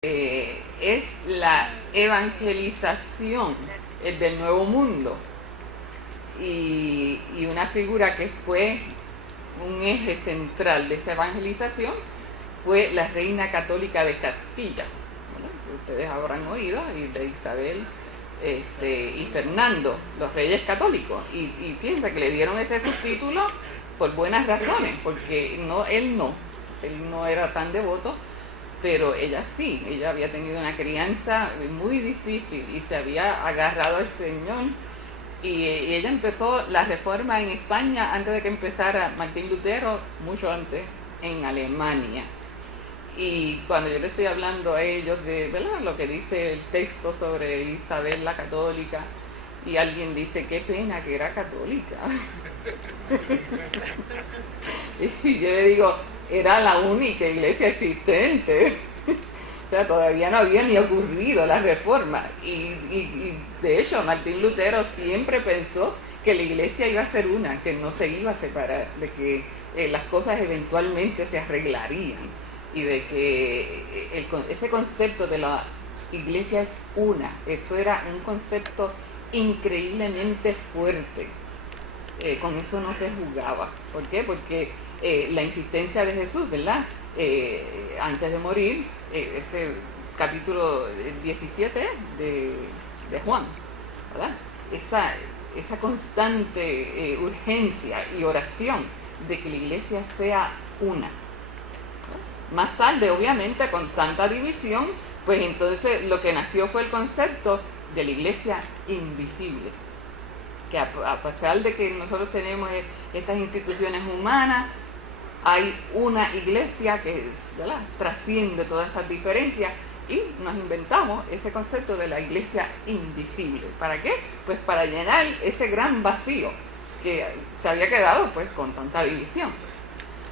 es la evangelización del Nuevo Mundo, y una figura que fue un eje central de esa evangelización fue la reina católica de Castilla. Bueno, ustedes habrán oído, y de Isabel y Fernando, los reyes católicos, y fíjense que le dieron ese subtítulo por buenas razones, porque él no era tan devoto, pero ella sí. Ella había tenido una crianza muy difícil y se había agarrado al Señor, y ella empezó la reforma en España antes de que empezara Martín Lutero, mucho antes en Alemania. Y cuando yo le estoy hablando a ellos de, ¿verdad?, lo que dice el texto sobre Isabel la católica, y alguien dice, qué pena que era católica. Y yo le digo, era la única iglesia existente. O sea, todavía no había ni ocurrido la reforma. Y de hecho, Martín Lutero siempre pensó que la iglesia iba a ser una, que no se iba a separar, de que las cosas eventualmente se arreglarían, y de que ese concepto de la iglesia es una, eso era un concepto increíblemente fuerte. Con eso no se jugaba. ¿Por qué? Porque la insistencia de Jesús, ¿verdad?, antes de morir, ese capítulo 17 de Juan, ¿verdad?, esa constante urgencia y oración de que la iglesia sea una. Más tarde, obviamente, con tanta división, pues entonces lo que nació fue el concepto de la iglesia invisible, que a pesar de que nosotros tenemos estas instituciones humanas, hay una iglesia que, ¿verdad?, trasciende todas esas diferencias, y nos inventamos ese concepto de la iglesia invisible. ¿Para qué? Pues para llenar ese gran vacío que se había quedado pues con tanta división.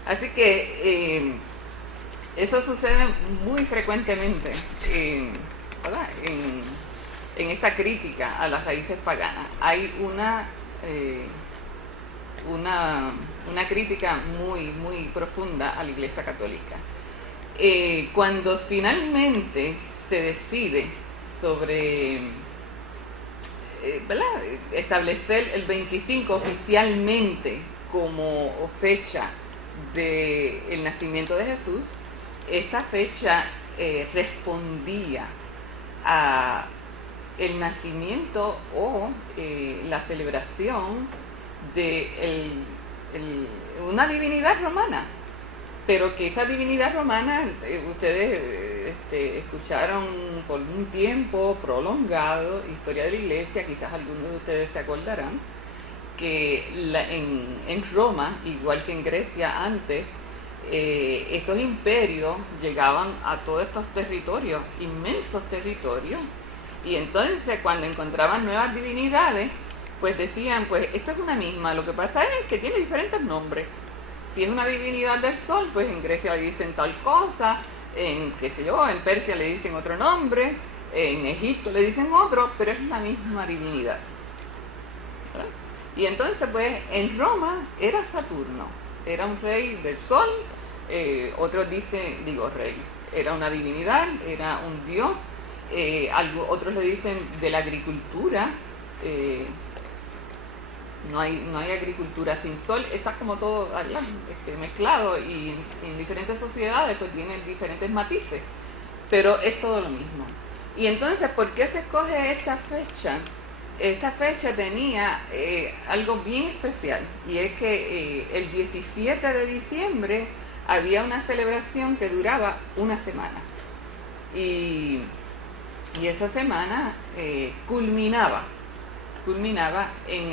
Así que eso sucede muy frecuentemente, ¿verdad?, en esta crítica a las raíces paganas. Hay una crítica muy, muy profunda a la Iglesia Católica. Cuando finalmente se decide sobre ¿verdad?, establecer el 25 oficialmente como fecha del nacimiento de Jesús, esta fecha respondía a el nacimiento o la celebración de una divinidad romana, pero que esa divinidad romana, ustedes escucharon por un tiempo prolongado historia de la iglesia, quizás algunos de ustedes se acordarán que en Roma, igual que en Grecia antes, estos imperios llegaban a todos estos territorios, inmensos territorios, y entonces cuando encontraban nuevas divinidades, pues decían, pues esto es una misma, lo que pasa es que tiene diferentes nombres. Si es una divinidad del sol, pues en Grecia le dicen tal cosa, en Persia le dicen otro nombre, en Egipto le dicen otro, pero es la misma divinidad, ¿verdad? Y entonces pues en Roma era Saturno, era un rey del sol, otros dicen, rey, era una divinidad, era un dios, otros le dicen de la agricultura. No hay agricultura sin sol, está como todo mezclado, y en diferentes sociedades pues tienen diferentes matices, pero es todo lo mismo. Y entonces, ¿por qué se escoge esta fecha? Esta fecha tenía algo bien especial, y es que el 17 de diciembre había una celebración que duraba una semana, y esa semana culminaba en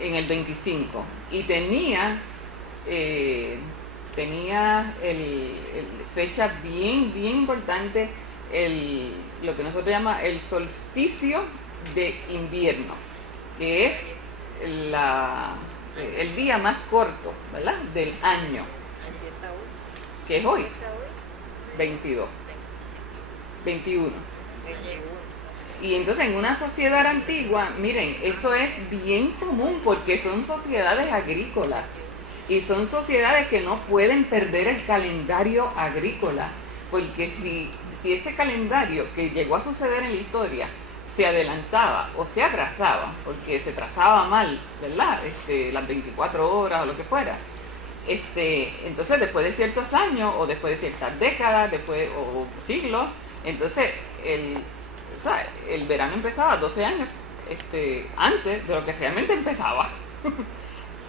el 25, y tenía fecha bien importante, lo que nosotros llamamos el solsticio de invierno, que es el día más corto, ¿verdad?, del año, que es hoy, 21. Y entonces en una sociedad antigua, miren, eso es bien común, porque son sociedades agrícolas, y son sociedades que no pueden perder el calendario agrícola, porque si ese calendario que llegó a suceder en la historia se adelantaba o se atrasaba, porque se trazaba mal, ¿verdad? Las 24 horas o lo que fuera, entonces después de ciertos años o después de ciertas décadas, o siglos, entonces el verano empezaba 12 años antes de lo que realmente empezaba.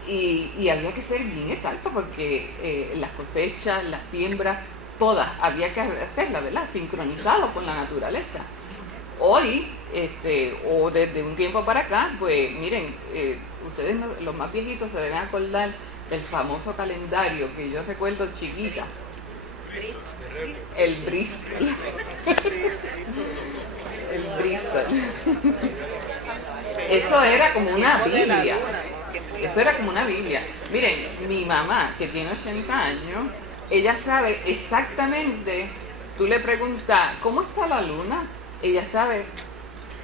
y había que ser bien exacto, porque las cosechas, las siembras, todas había que hacerlas, ¿verdad? Sincronizado con la naturaleza. Hoy, o desde un tiempo para acá, pues miren, ustedes los más viejitos se deben acordar del famoso calendario que yo recuerdo chiquita, el Bristol. El Bristol. Eso era como una Biblia. Eso era como una Biblia. Miren, mi mamá, que tiene 80 años, ella sabe exactamente, tú le preguntas, ¿cómo está la luna? Ella sabe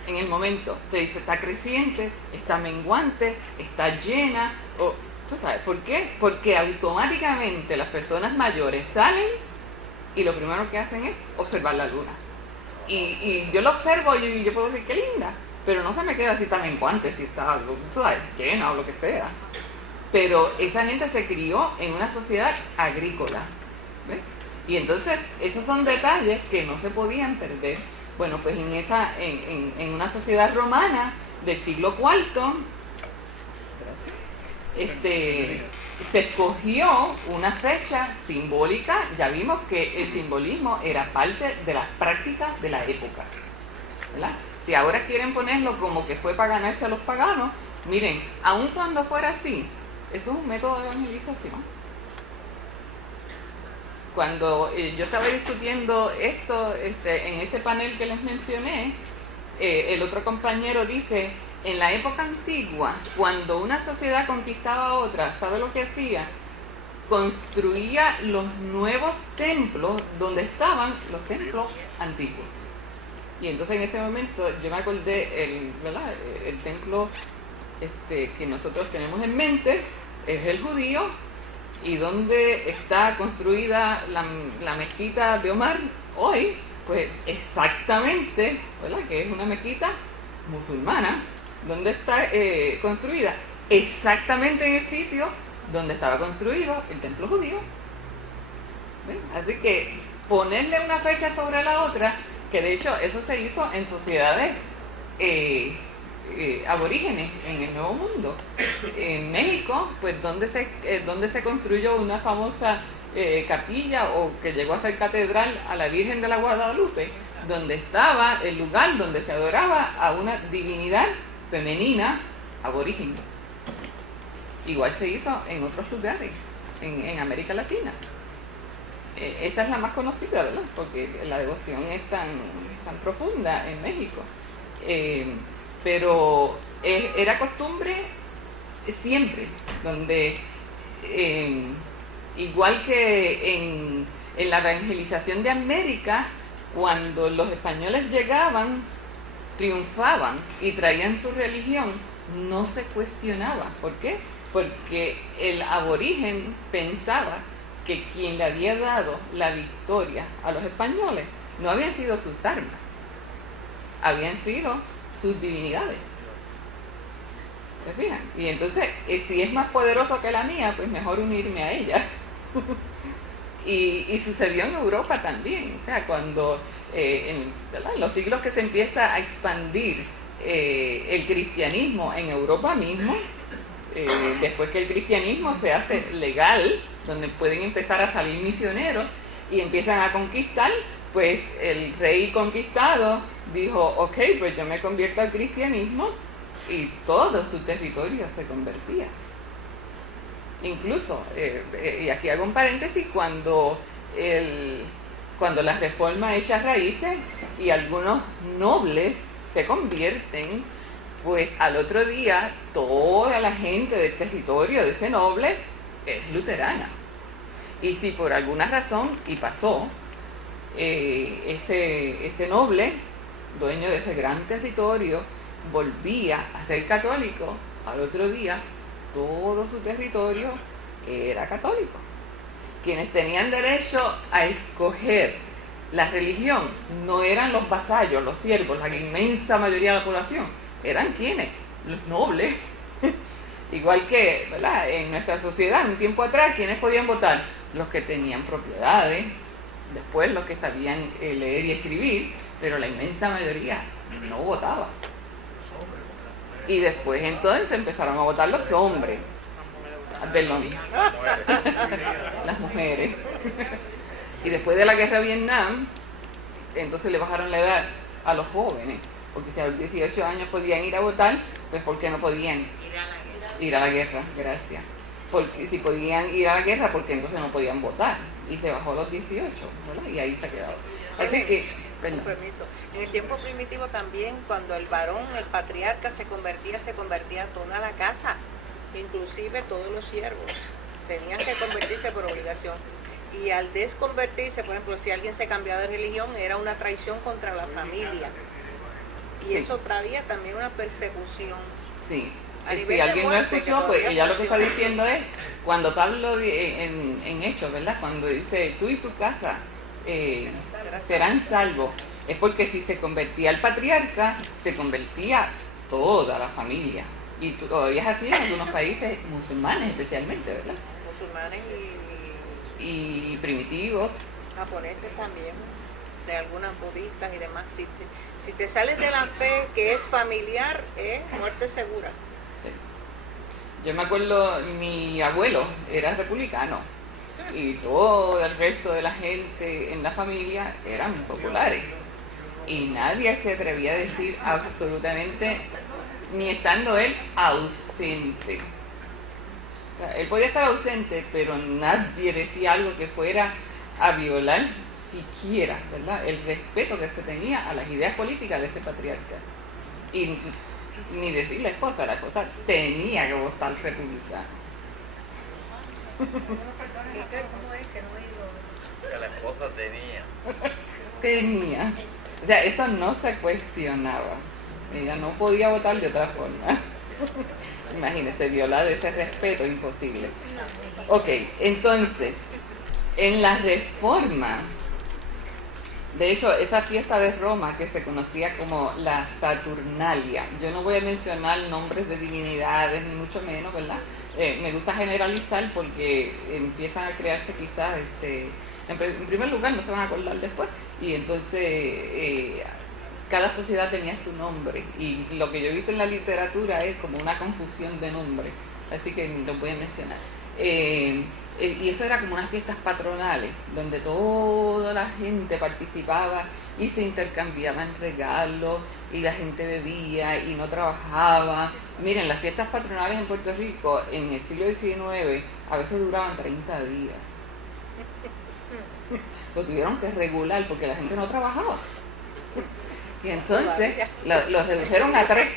en el momento, te dice, está creciente, está menguante, está llena, o, ¿tú sabes por qué? Porque automáticamente las personas mayores salen y lo primero que hacen es observar la luna. Y yo lo observo y yo puedo decir, qué linda, pero no se me queda así tan menguante, si está algo, tú sabes, llena o lo que sea. Pero esa gente se crió en una sociedad agrícola, ¿ves? Y entonces esos son detalles que no se podían perder. Bueno, pues en una sociedad romana del siglo IV, se escogió una fecha simbólica. Ya vimos que el simbolismo era parte de las prácticas de la época, ¿verdad? Si ahora quieren ponerlo como que fue para ganarse a los paganos, miren, aun cuando fuera así, eso es un método de evangelización. Cuando yo estaba discutiendo esto en ese panel que les mencioné, el otro compañero dice, en la época antigua, cuando una sociedad conquistaba a otra, ¿sabe lo que hacía? Construía los nuevos templos donde estaban los templos antiguos. Y entonces en ese momento yo me acordé, ¿verdad? El templo que nosotros tenemos en mente es el judío, y donde está construida la mezquita de Omar hoy, pues exactamente, ¿verdad? Que es una mezquita musulmana, donde está construida exactamente en el sitio donde estaba construido el templo judío. ¿Ven? Así que ponerle una fecha sobre la otra, que de hecho eso se hizo en sociedades aborígenes en el Nuevo Mundo. En México, pues donde se construyó una famosa capilla, o que llegó a ser catedral, a la Virgen de la Guadalupe, donde estaba el lugar donde se adoraba a una divinidad femenina aborigen. Igual se hizo en otros lugares en América Latina. Esta es la más conocida, ¿verdad? Porque la devoción es tan profunda en México. Pero era costumbre siempre, donde igual que en la evangelización de América, cuando los españoles llegaban, triunfaban y traían su religión, no se cuestionaba. ¿Por qué? Porque el aborigen pensaba que quien le había dado la victoria a los españoles no habían sido sus armas, habían sido sus divinidades. ¿Se fijan? Y entonces, si es más poderoso que la mía, pues mejor unirme a ella. y sucedió en Europa también. O sea, cuando en los siglos que se empieza a expandir el cristianismo en Europa mismo, después que el cristianismo se hace legal, donde pueden empezar a salir misioneros y empiezan a conquistar, pues el rey conquistado dijo, ok, pues yo me convierto al cristianismo, y todo su territorio se convertía. Incluso, y aquí hago un paréntesis, cuando la reforma echa raíces y algunos nobles se convierten, pues al otro día toda la gente del territorio de ese noble es luterana. Y si por alguna razón, y pasó, ese noble, dueño de ese gran territorio, volvía a ser católico, al otro día todo su territorio era católico. Quienes tenían derecho a escoger la religión no eran los vasallos, los siervos, la inmensa mayoría de la población, eran quienes, los nobles. Igual que, ¿verdad?, en nuestra sociedad, un tiempo atrás, ¿quiénes podían votar? Los que tenían propiedades, después los que sabían leer y escribir, pero la inmensa mayoría no votaba. Y después entonces empezaron a votar los hombres, perdón, las mujeres. Y después de la guerra de Vietnam, entonces le bajaron la edad a los jóvenes, porque si a los 18 años podían ir a votar, pues ¿por qué no podían ir a la guerra? Gracias. Porque si podían ir a la guerra, porque entonces no podían votar. Y se bajó a los 18, ¿verdad? Y ahí se ha quedado. Así que, con permiso, en el tiempo primitivo también, cuando el varón, el patriarca se convertía toda la casa, inclusive todos los siervos, tenían que convertirse por obligación. Y al desconvertirse, por ejemplo, si alguien se cambiaba de religión, era una traición contra la familia. Y eso traía también una persecución. Sí. Si alguien no escuchó, pues ella lo que está diciendo es, cuando Pablo en Hechos, ¿verdad?, cuando dice, tú y tu casa serán salvos, es porque si se convertía el patriarca, se convertía toda la familia. Y todavía es así en algunos países musulmanes especialmente, ¿verdad? Musulmanes y primitivos. Japoneses también, de algunas budistas y demás. Si te sales de la fe que es familiar, es muerte segura. Sí. Yo me acuerdo, mi abuelo era republicano y todo el resto de la gente en la familia eran populares y nadie se atrevía a decir absolutamente, ni estando él ausente. O sea, él podía estar ausente, pero nadie decía algo que fuera a violar siquiera, ¿verdad?, el respeto que se tenía a las ideas políticas de ese patriarca. Y ni decir la esposa tenía que votar republicano. ¿Cómo es que no digo? Que la esposa Tenía. O sea, eso no se cuestionaba. Ella no podía votar de otra forma. Imagínese, violar ese respeto, imposible. Ok, entonces, en la Reforma, de hecho, esa fiesta de Roma que se conocía como la Saturnalia, yo no voy a mencionar nombres de divinidades, ni mucho menos, ¿verdad? Me gusta generalizar porque empiezan a crearse quizás, en primer lugar no se van a acordar después, y entonces cada sociedad tenía su nombre, y lo que yo he visto en la literatura es como una confusión de nombres, así que ni lo voy a mencionar. Y eso era como unas fiestas patronales, donde toda la gente participaba y se intercambiaban regalos, y la gente bebía y no trabajaba. Miren, las fiestas patronales en Puerto Rico en el siglo XIX a veces duraban 30 días. Lo tuvieron que regular porque la gente no trabajaba. Y entonces los redujeron a 3.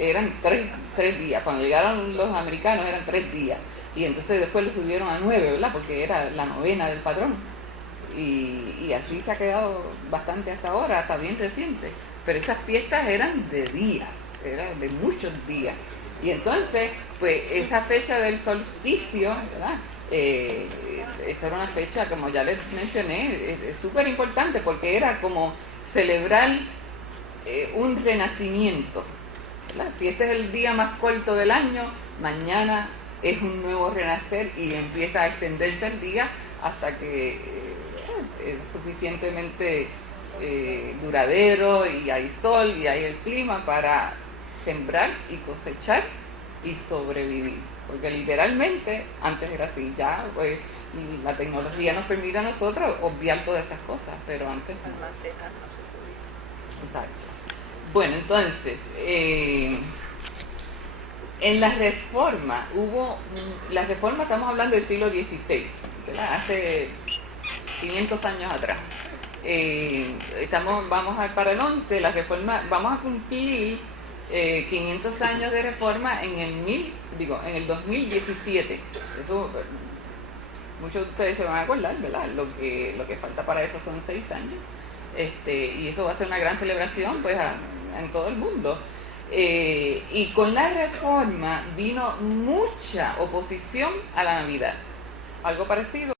Eran 3 días. Cuando llegaron los americanos eran 3 días. Y entonces después lo subieron a 9, ¿verdad?, porque era la novena del patrón. Y así se ha quedado bastante hasta ahora, hasta bien reciente. Pero esas fiestas eran de días, eran de muchos días. Y entonces, pues esa fecha del solsticio, ¿verdad?, esa era una fecha, como ya les mencioné, es súper importante porque era como celebrar un renacimiento, ¿verdad? Si este es el día más corto del año, mañana es un nuevo renacer y empieza a extenderse el día hasta que es suficientemente duradero y hay sol y hay el clima para sembrar y cosechar y sobrevivir, porque literalmente antes era así. Ya pues la tecnología nos permite a nosotros obviar todas estas cosas, pero antes no. Almacenar no se podía. Exacto. Bueno, entonces en la Reforma la Reforma, estamos hablando del siglo XVI, ¿verdad?, hace 500 años atrás. Vamos para el 11, la Reforma, vamos a cumplir 500 años de Reforma en el 2017. Eso muchos de ustedes se van a acordar, ¿verdad? Lo que falta para eso son 6 años. Y eso va a ser una gran celebración pues en todo el mundo. Y con la Reforma vino mucha oposición a la Navidad. Algo parecido